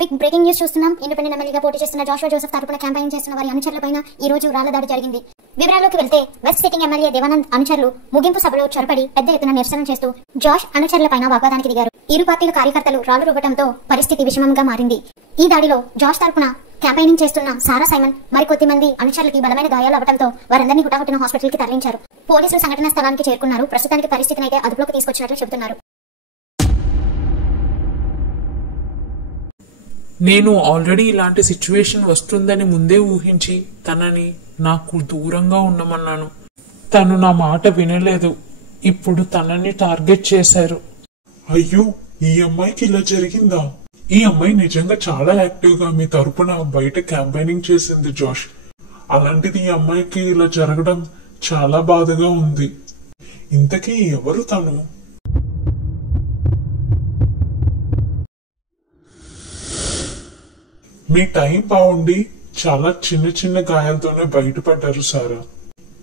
Big breaking news చూస్తున్నాం. Independent ఎమ్మెల్యేగా పోటీ చేస్తున్న జాషువా జోసెఫ్ తరపున క్యాంపెయిన్ చేస్తున్న వారి అనుచరులపైన ఈ రోజు రాళ్ల దాడి జరిగింది. వివరాల్లోకి వెళ్తే వెస్ట్ సిట్టింగ్ ఎమ్మెల్యే దేవానంద్ అనుచరులు ముగింపు సభలో చొరబడి పెద్ద ఎత్తున నిరసన చేస్తూ జాష్ అనుచరులపైన వాగ్వాదానికి దిగారు. ఇరు పార్టీల కార్యకర్తలు రాళ్లు రువ్వడంతో పరిస్థితి విషమంగా మారింది. ఈ దాడిలో జాష్ తరపున క్యాంపెయినింగ్ చేస్తున్న సారా సైమన్ మరికొద్ది మంది అనుచరులకి బలమైన గాయాలు అవ్వడంతో వారందరినీ హుటాహుటిన హాస్పిటల్ కి తరలించారు. పోలీసులు సంఘటనా స్థలానికి చేరుకున్నారు. ప్రస్తుతానికి పరిస్థితిని అయితే అదుపులోకి తీసుకొచ్చినట్లు చెబుతున్నారు. నేను ఆల్రెడీ ఇలాంటి సిచ్యువేషన్ వస్తుందని ముందే ఊహించి తనని నాకు దూరంగా ఉండమన్నాను. తను నా మాట వినలేదు. ఇప్పుడు తనని టార్గెట్ చేశారు. అయ్యో, ఈ అమ్మాయికి ఇలా జరిగిందా? ఈ అమ్మాయి నిజంగా చాలా యాక్టివ్ గా మీ తరపున బయట క్యాంపెయినింగ్ చేసింది జాష్. అలాంటిది ఈ అమ్మాయికి ఇలా జరగడం చాలా బాధగా ఉంది. ఇంతకీ ఎవరు తను? మీ టైం బాగుండి చాలా చిన్న చిన్న గాయాలతోనే బయటపడ్డారు సారా.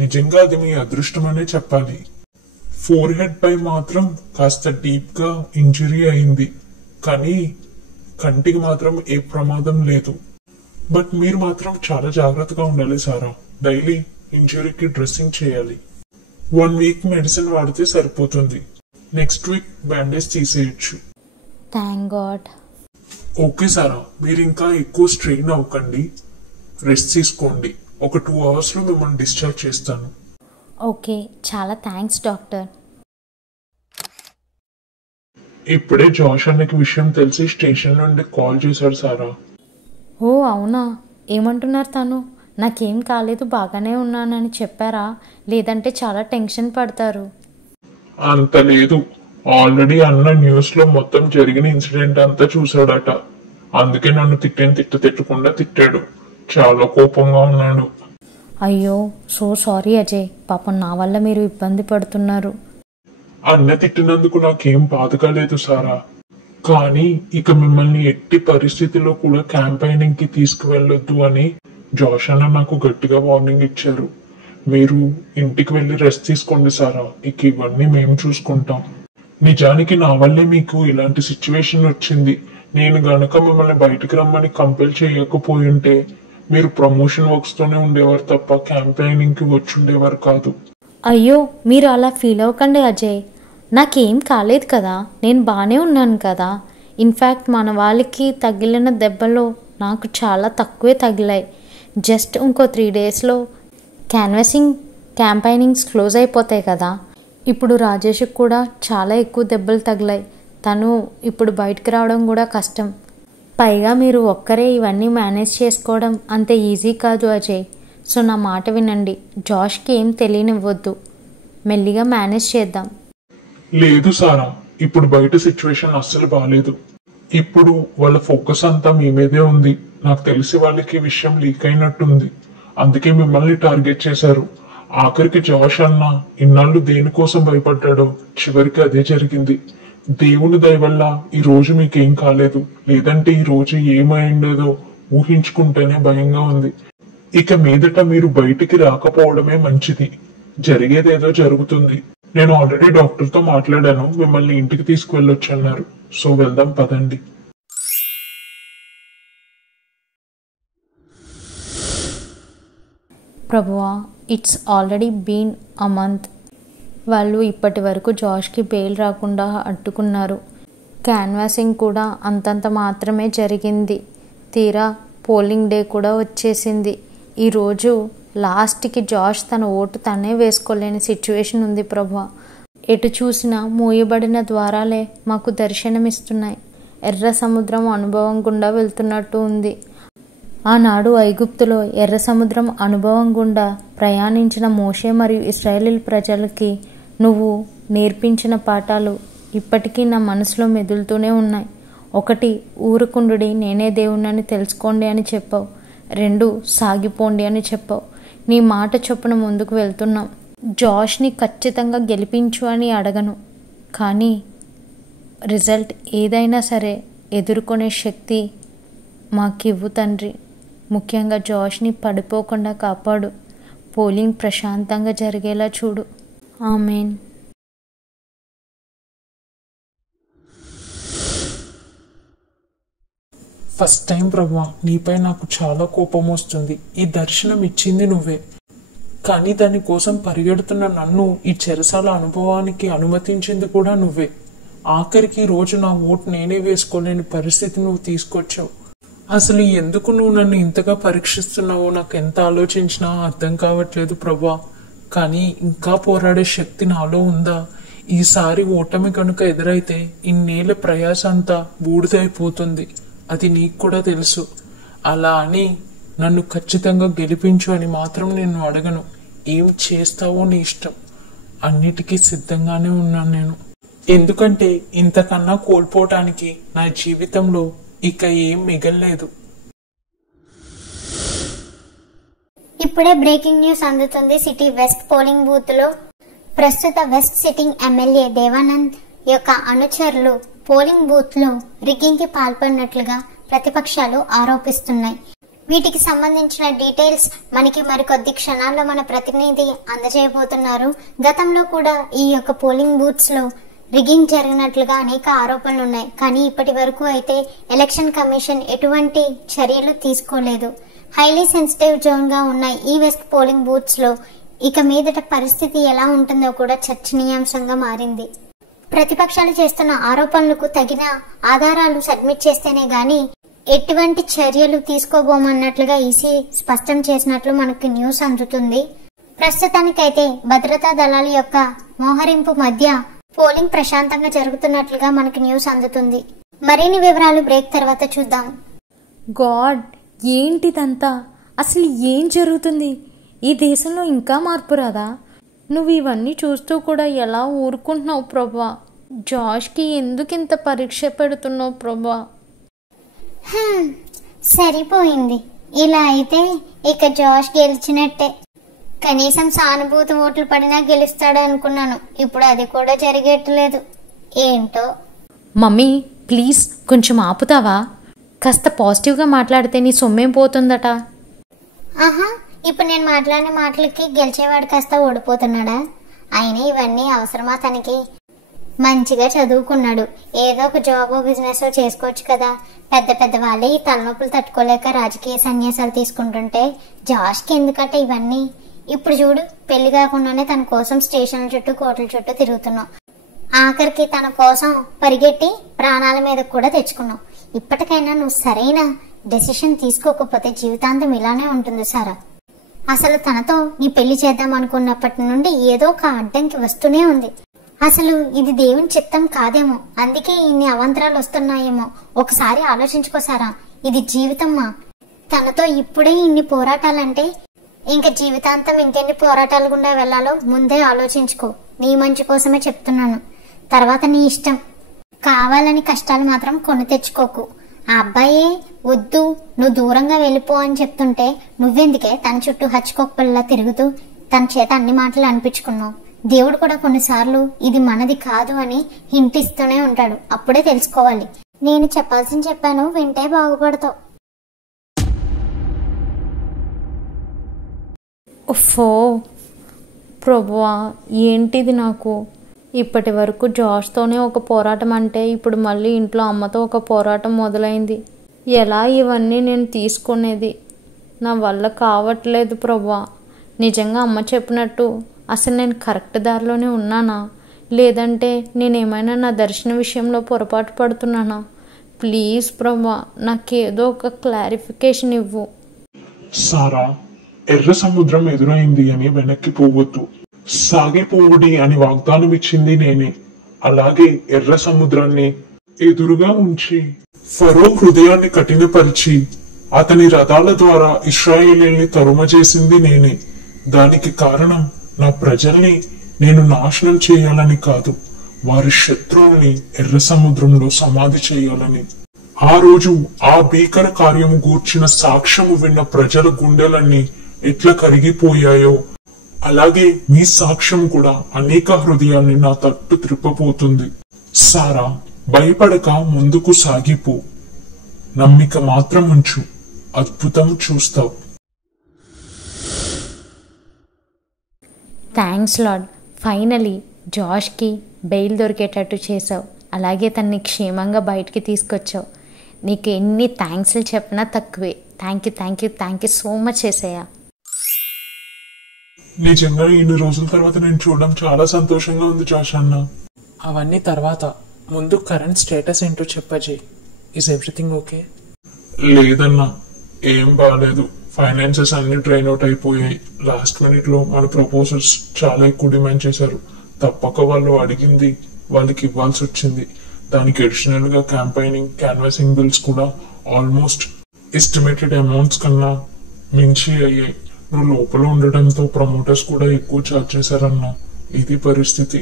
నిజంగా అది మీ అదృష్టమనే చెప్పాలి. ఫోర్ హెడ్ పై మాత్రం కాస్త డీప్ గా ఇంజరీ అయింది, కానీ కంటికి మాత్రం ఏ ప్రమాదం లేదు. బట్ మీరు మాత్రం చాలా జాగ్రత్తగా ఉండాలి సారా. డైలీ ఇంజరీకి డ్రెస్సింగ్ చేయాలి. 1 వీక్ మెడిసిన్ వాడితే సరిపోతుంది. నెక్స్ట్ వీక్ బ్యాండేజ్ తీసేయచ్చు. Thank God. ఓకే సారా, మీరు ఇంకా ఎక్కువ స్ట్రెయిన్ అవ్వకండి. రెస్ట్ తీసుకోండి. ఒక 2 అవర్స్ లో మిమ్మల్ని డిశ్చార్జ్ చేస్తాను. ఓకే, చాలా థ్యాంక్స్ డాక్టర్. ఇప్పుడే జాష్ అన్నకి విషయం తెలిసి స్టేషన్ నుండి కాల్ చేశాడు సారా. ఓ అవునా? ఏమంటున్నారు తను? నాకేం కాలేదు, బాగానే ఉన్నానని చెప్పారా? లేదంటే చాలా టెన్షన్ పడతారు. అంత లేదు. ఆల్రెడీ అన్న న్యూస్ లో మొత్తం జరిగిన ఇన్సిడెంట్ అంతా చూసాడట. అందుకే నన్ను తిట్టకుండా తిట్టాడు. చాలా కోపంగా ఉన్నాడు. అయ్యో, సో సారీ అజయ్. పాపం నా వల్ల మీరు ఇబ్బంది పడుతున్నారు. అన్న తిట్టినందుకు నాకేం బాధగా లేదు సారా. కానీ ఇక మిమ్మల్ని ఎట్టి పరిస్థితిలో కూడా క్యాంపెయినింగ్ కి తీసుకువెళ్ళొద్దు అని జాష్ అన్న నాకు గట్టిగా వార్నింగ్ ఇచ్చారు. మీరు ఇంటికి వెళ్ళి రెస్ట్ తీసుకోండి సారా. ఇక ఇవన్నీ మేము చూసుకుంటాం. నిజానికి నా వల్లే మీకు ఇలాంటి సిచ్యువేషన్ వచ్చింది. నేను గనక మిమ్మల్ని బయటికి రమ్మని కంపెల్ చేయకపోయి ఉంటే మీరు ప్రమోషన్ వర్క్స్ తోనే ఉండేవారు తప్ప క్యాంపెయినింగ్ కి వచ్చి ఉండేవారు కాదు. అయ్యో, మీరు అలా ఫీల్ అవ్వకండి అజయ్. నాకేం కాలేదు కదా, నేను బాగానే ఉన్నాను కదా. ఇన్ఫ్యాక్ట్ మన వాళ్ళకి తగిలిన దెబ్బలు నాకు చాలా తక్కువే తగిలాయి. జస్ట్ ఇంకో 3 డేస్లో క్యాంపెయినింగ్స్ క్లోజ్ అయిపోతాయి కదా. ఇప్పుడు రాజేష్కి కూడా చాలా ఎక్కువ దెబ్బలు తగిలాయి. తను ఇప్పుడు బయటకు రావడం కూడా కష్టం. పైగా మీరు ఒక్కరే ఇవన్నీ మేనేజ్ చేసుకోవడం అంత ఈజీ కాదు అజయ్. సో నా మాట వినండి. జాష్కి ఏం తెలియనివ్వద్దు. మెల్లిగా మేనేజ్ చేద్దాం. లేదు సారా, ఇప్పుడు బయట సిచ్యువేషన్ అస్సలు బాగాలేదు. ఇప్పుడు వాళ్ళ ఫోకస్ అంతా మీ మీదే ఉంది. నాకు తెలిసి వాళ్ళకి విషయం లీక్ అయినట్టుంది. అందుకే మిమ్మల్ని టార్గెట్ చేశారు. ఆఖరికి జాష్ అన్న ఇన్నాళ్ళు దేనికోసం భయపడ్డాడో చివరికి అదే జరిగింది. దేవుని దయ వల్ల ఈ రోజు మీకేం కాలేదు. లేదంటే ఈ రోజు ఏమైండేదో ఊహించుకుంటేనే భయంగా ఉంది. ఇక మీదట మీరు బయటికి రాకపోవడమే మంచిది. జరిగేదేదో జరుగుతుంది. నేను ఆల్రెడీ డాక్టర్ తో మాట్లాడాను. మిమ్మల్ని ఇంటికి తీసుకువెళ్ళొచ్చు అన్నారు. సో వెళ్దాం పదండి. ప్రభువా, it's already been a month. వాళ్ళు ఇప్పటి వరకు జాష్కి బెయిల్ రాకుండా అడ్డుకున్నారు. క్యాన్వాసింగ్ కూడా అంతంత మాత్రమే జరిగింది. తీరా పోలింగ్ డే కూడా వచ్చేసింది. ఈరోజు లాస్ట్కి జాష్ తన ఓటు తనే వేసుకోలేని సిచ్యువేషన్ ఉంది ప్రభువా. ఎటు చూసినా మూయబడిన ద్వారాలే మాకు దర్శనమిస్తున్నాయి. ఎర్ర సముద్రం అనుభవం గుండా వెళ్తున్నట్టు ఉంది. ఆనాడు ఐగుప్తులో ఎర్ర సముద్రం అనుభవం గుండా ప్రయాణించిన మోషే మరియు ఇశ్రాయేలు ప్రజలకి నువ్వు నేర్పించిన పాఠాలు ఇప్పటికీ నా మనసులో మెదులుతూనే ఉన్నాయి. 1, ఊరుకుండుడి, నేనే దేవుణ్ణని తెలుసుకోండి అని చెప్పావు. 2, సాగిపోండి అని చెప్పావు. నీ మాట చొప్పున ముందుకు వెళ్తున్నాం. జాష్ని ఖచ్చితంగా గెలిపించు అని అడగను, కానీ రిజల్ట్ ఏదైనా సరే ఎదుర్కొనే శక్తి మాకివ్వు తండ్రి. ముఖ్యంగా జాష్ని పడిపోకుండా కాపాడు. పోలింగ్ ప్రశాంతంగా జరిగేలా చూడు. ఆమేన్. ఫస్ట్ టైం ప్రభా నీపై నాకు చాలా కోపం వస్తుంది. ఈ దర్శనం ఇచ్చింది నువ్వే, కానీ దానికోసం పరిగెడుతున్న నన్ను ఈ చెరసాల అనుభవానికి అనుమతించింది కూడా నువ్వే. ఆఖరికి రోజు నా ఓటు నేనే వేసుకోలేని పరిస్థితి నువ్వు తీసుకొచ్చావు. అసలు ఎందుకు నువ్వు నన్ను ఇంతగా పరీక్షిస్తున్నావో నాకు ఎంత ఆలోచించినా అర్థం కావట్లేదు ప్రభా. కానీ ఇంకా పోరాడే శక్తి నాలో ఉందా? ఈసారి ఓటమి కనుక ఎదురైతే ఇన్నేళ్ల ప్రయాస అంతా బూడిదైపోతుంది. అది నీకు కూడా తెలుసు. అలా అని నన్ను ఖచ్చితంగా గెలిపించు అని మాత్రం నేను అడగను. ఏం చేస్తావో నీ ఇష్టం. అన్నిటికీ సిద్ధంగానే ఉన్నాను నేను. ఎందుకంటే ఇంతకన్నా కోల్పోవటానికి నా జీవితంలో ఇక ఏం మిగల్లేదు. ఇప్పుడే బ్రేకింగ్ న్యూస్ అందుతుంది. సిటీ వెస్ట్ పోలింగ్ బూత్ లో ప్రస్తుత వెస్ట్ సిట్టింగ్ ఎమ్మెల్యే దేవానంద్ యొక్క అనుచరులు పోలింగ్ బూత్ లో రిగ్గింగ్ కి పాల్పడినట్లుగా ప్రతిపక్షాలు ఆరోపిస్తున్నాయి. వీటికి సంబంధించిన డీటెయిల్స్ మనకి మరికొద్ది క్షణాల్లో మన ప్రతినిధి అందజేయబోతున్నారు. గతంలో కూడా ఈ యొక్క పోలింగ్ బూత్స్ లో రిగ్గింగ్ జరిగినట్లుగా అనేక ఆరోపణలు ఉన్నాయి. కానీ ఇప్పటి వరకు అయితే ఎలక్షన్ కమిషన్ ఎటువంటి చర్యలు తీసుకోలేదు. హైలీ సెన్సిటివ్ జోన్ గా ఉన్న ఈ వెస్ట్ పోలింగ్ బూత్స్ లో ఇక మీదట పరిస్థితి ఎలా ఉంటుందో కూడా చర్చనీయాంశంగా మారింది. ప్రతిపక్షాలు చేస్తున్న ఆరోపణలకు తగిన ఆధారాలు సబ్మిట్ చేస్తేనే గాని ఎటువంటి చర్యలు తీసుకోబోమన్నట్లుగా ఈసీ స్పష్టం చేసినట్లు మనకు న్యూస్ అందుతుంది. ప్రస్తుతానికైతే భద్రతా దళాల యొక్క మోహరింపు మధ్య పోలింగ్ ప్రశాంతంగా జరుగుతున్నట్లుగా మనకు న్యూస్ అందుతుంది. మరిన్ని వివరాలు బ్రేక్ తర్వాత చూద్దాం. గాడ్, ఏంటిదంతా? అసలు ఏం జరుగుతుంది? ఈ దేశంలో ఇంకా మార్పు రాదా? నువ్వు ఇవన్నీ చూస్తూ కూడా ఎలా ఊరుకుంటున్నావు ప్రభా? జాష్కి ఎందుకు ఇంత పరీక్ష పెడుతున్నావు ప్రభా? సరిపోయింది. ఇలా అయితే ఇక జాష్ గెలిచినట్టే. కనీసం సానుభూతి ఓట్లు పడినా గెలుస్తాడు అనుకున్నాను. ఇప్పుడు అది కూడా జరిగేట్లేదు. ఏంటో. మమ్మీ ప్లీజ్ కొంచెం ఆపుతావా? కాస్త పాజిటివ్గా మాట్లాడితే నీ సొమ్మేం పోతుందట. ఆహా, ఇప్పుడు నేను మాట్లాడిన మాటలకి గెలిచేవాడు కాస్త ఓడిపోతున్నాడా? అయినా ఇవన్నీ అవసరమా తనకి? మంచిగా చదువుకున్నాడు. ఏదో ఒక జాబో బిజినెస్ చేసుకోవచ్చు కదా. పెద్ద పెద్ద వాళ్ళే ఈ తలనొప్పులు తట్టుకోలేక రాజకీయ సన్యాసాలు తీసుకుంటుంటే జాష్కి ఎందుకంటే ఇవన్నీ? ఇప్పుడు చూడు, పెళ్లి కాకుండానే తన కోసం స్టేషన్ల చుట్టూ కోటల చుట్టూ తిరుగుతున్నాం. ఆఖరికి తన కోసం పరిగెట్టి ప్రాణాల మీద కూడా తెచ్చుకున్నావు. ఇప్పటికైనా నువ్వు సరైన డెసిషన్ తీసుకోకపోతే జీవితాంతం ఇలానే ఉంటుంది సారా. అసలు తనతో నీ పెళ్లి చేద్దాం అనుకున్నప్పటి నుండి ఏదో ఒక అడ్డంకి వస్తూనే ఉంది. అసలు ఇది దేవుని చిత్తం కాదేమో, అందుకే ఇన్ని అవాంతరాలు వస్తున్నాయేమో. ఒకసారి ఆలోచించుకోసారా, ఇది జీవితమ్మా. తనతో ఇప్పుడే ఇన్ని పోరాటాలంటే ఇంకా జీవితాంతం ఇంకెన్ని పోరాటాల గుండా వెళ్లాలో ముందే ఆలోచించుకో. నీ మంచి కోసమే చెప్తున్నాను. తర్వాత నీ ఇష్టం. కావాలని కష్టాలు మాత్రం కొని తెచ్చుకోకు. ఆ అబ్బాయే వద్దు నువ్వు దూరంగా వెళ్ళిపో అని చెప్తుంటే నువ్వెందుకే తన చుట్టూ హచ్చుకోకల్లా తిరుగుతూ తన చేత అన్ని మాటలు అనిపించుకున్నావు. దేవుడు కూడా కొన్నిసార్లు ఇది మనది కాదు అని హింట్ ఇస్తూనే ఉంటాడు. అప్పుడే తెలుసుకోవాలి. నేను చెప్పాల్సింది చెప్పాను, వింటే బాగుపడతావు. ఓఫో ప్రభువా, ఏంటిది నాకు? ఇప్పటి వరకు జాష్తోనే ఒక పోరాటం అంటే ఇప్పుడు మళ్ళీ ఇంట్లో అమ్మతో ఒక పోరాటం మొదలైంది. ఎలా ఇవన్నీ నేను తీసుకునేది? నా వల్ల కావట్లేదు ప్రభువా. నిజంగా అమ్మ చెప్పినట్టు అసలు నేను కరెక్ట్ దారిలోనే ఉన్నానా, లేదంటే నేనేమైనా నా దర్శన విషయంలో పొరపాటు పడుతున్నానా? ప్లీజ్ ప్రభువా, నాకేదో ఒక క్లారిఫికేషన్ ఇవ్వు. సారా, ఎర్ర సముద్రం ఎదురైంది అని వెనక్కి పోవద్దు. సాగిపోవుడి అని వాగ్దానం ఇచ్చింది నేనే. అలాగే ఎర్ర సముద్రాన్ని ఎదురుగా ఉంచి ఫరో హృదయాన్ని కఠినపరిచి అతని రథాల ద్వారా ఇశ్రాయేలీయుల్ని తరుమజేసింది నేనే. దానికి కారణం నా ప్రజల్ని నేను నాశనం చేయాలని కాదు, వారి శత్రువుల్ని ఎర్ర సముద్రంలో సమాధి చేయాలని. ఆ రోజు ఆ భీకర కార్యము గూర్చిన సాక్ష్యము విన్న ప్రజల గుండెలన్నీ ఎట్లా కరిగిపోయాయో అలాగే మీ సాక్ష్యం కూడా అనేక హృదయాల్ని నా తట్టు త్రిప్పబోతుంది. సారా, భయపడక ముందుకు సాగిపో. నమ్మిక మాత్రం ఉంచు, అద్భుతం చూస్తావు. థ్యాంక్స్ లార్డ్, ఫైనలీ జాష్కి బెయిల్ దొరికేటట్టు చేసావు. అలాగే తన్ని క్షేమంగా బయటికి తీసుకొచ్చావు. నీకు ఎన్ని థ్యాంక్స్లు చెప్పినా తక్కువే. థ్యాంక్ యూ సో మచ్ ఏసయ్య. నిజంగా ఇన్ని రోజుల తర్వాత నేను చూడడం చాలా సంతోషంగా ఉంది జాష్ అన్న. అవన్నీ తర్వాత, ముందు కరెంట్ స్టేటస్ ఏంటో చెప్పజే. Is everything okay? లేదన్నా, ఏం బాగాలేదు. ఫైనాన్సెస్ అన్ని డ్రైన్ అవుట్ అయిపోయాయి. లాస్ట్ మినిట్ లో మన ప్రపోజల్స్ చాలా ఎక్కువ డిమాండ్ చేశారు. తప్పక వాళ్ళు అడిగింది వాళ్ళకి ఇవ్వాల్సి వచ్చింది. దానికి అడిషనల్ గా క్యాంపైనింగ్, క్యాన్వాసింగ్ బిల్స్ కూడా ఆల్మోస్ట్ ఎస్టిమేటెడ్ అమౌంట్స్ కన్నా మించి అయ్యాయి. నువ్వు లోపల ఉండటంతో ప్రమోటర్స్ కూడా ఎక్కువ ఛార్జ్ చేశారన్నా. ఇది పరిస్థితి.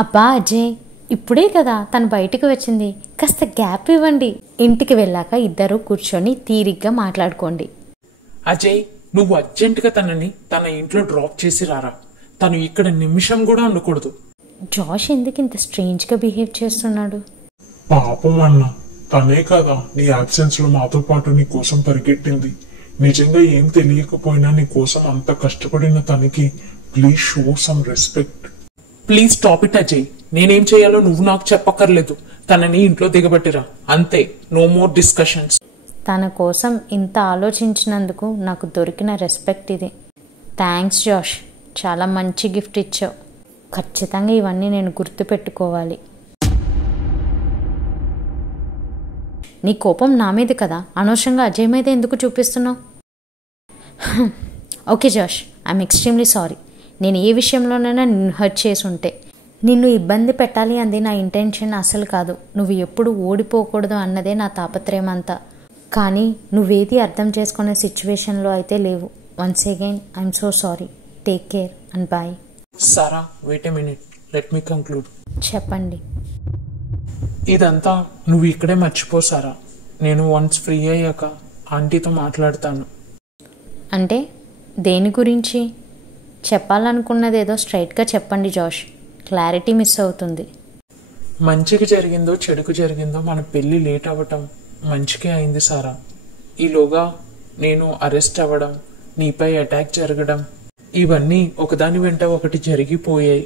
అబ్బా అజయ్, ఇప్పుడే కదా తను బయటికి వచ్చింది, కాస్త గ్యాప్ ఇవ్వండి. ఇంటికి వెళ్ళాక ఇద్దరు కూర్చొని తీరిగ్గా మాట్లాడుకోండి. అజయ్, నువ్వు అర్జెంటుగా తనని తన ఇంట్లో డ్రాప్ చేసి రారా. తను ఇక్కడ నిమిషం కూడా ఉండకూడదు. జాష్ ఎందుకు ఇంత స్ట్రేంజ్గా బిహేవ్ చేస్తున్నాడు? పాపం అన్న, తనే కదా నీ అబ్సెన్స్ లో మాతో పాటు నీ కోసం పరిగెట్టింది. నిజంగా ఏం తెలియకపోయినా నీ కోసం అంత కష్టపడిన తనకి please show some respect. Please stop it Ajay. నేనేం చేయాలో నువ్వు నాకు చెప్పక్కర్లేదు. తనని ఇంట్లో దిగబట్టిరా, అంతే. No more discussions. తన కోసం ఇంత ఆలోచించినందుకు నాకు దొరికిన రెస్పెక్ట్ ఇది. థ్యాంక్స్ జాష్, చాలా మంచి గిఫ్ట్ ఇచ్చావు. ఖచ్చితంగా ఇవన్నీ నేను గుర్తుపెట్టుకోవాలి. నీ కోపం నా మీద కదా, అనవసరంగా అజయ్ మీద ఎందుకు చూపిస్తున్నావు? Okay Josh, I'm extremely sorry. నేను ఏ విషయంలోనైనా నిన్ను హర్ట్ చేసి ఉంటే. నిన్ను ఇబ్బంది పెట్టాలి అంది నా ఇంటెన్షన్ అసలు కాదు. నువ్వు ఎప్పుడు ఓడిపోకూడదు అన్నదే నా తాపత్రయం అంతా. కానీ నువ్వేది అర్థం చేసుకునే సిచ్యువేషన్లో అయితే లేవు. Once again I'm so sorry. Take care and bye. Sara, wait a minute, let me conclude. చెప్పండి. ఇదంతా నువ్వు ఇక్కడే మర్చిపో సారా. నేను వన్స్ ఫ్రీ అయ్యాక ఆంటీతో మాట్లాడతాను. అంటే దేని గురించి? చెప్పాలనుకున్నదేదో స్ట్రైట్గా చెప్పండి జాష్, క్లారిటీ మిస్ అవుతుంది. మంచికి జరిగిందో చెడుకు జరిగిందో మన పెళ్లి లేట్ అవ్వటం మంచికే అయింది సారా. ఈలోగా నేను అరెస్ట్ అవ్వడం, నీపై అటాక్ జరగడం, ఇవన్నీ ఒకదాని వెంట ఒకటి జరిగిపోయాయి.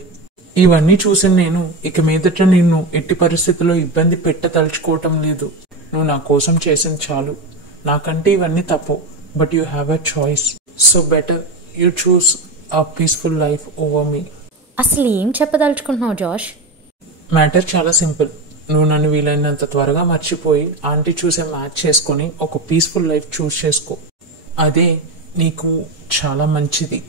ఇవన్నీ చూసి నేను ఇక మీదట నిన్ను ఎట్టి పరిస్థితుల్లో ఇబ్బంది పెట్టదలుచుకోవటం లేదు. నువ్వు నా కోసం చేసింది చాలు. నాకంటే ఇవన్నీ తప్పు, but you have a choice. So better you choose a peaceful life over me. అసలు ఏం చెప్పదలుచుకుంటున్నావు జాష్? మ్యాటర్ చాలా సింపుల్. నువ్వు నన్ను వీలైనంత త్వరగా మర్చిపోయి ఆంటీ చూసే మ్యాచ్ చేసుకొని ఒక పీస్ఫుల్ లైఫ్ చూస్ చేసుకో. అదే నీకు చాలా మంచిది.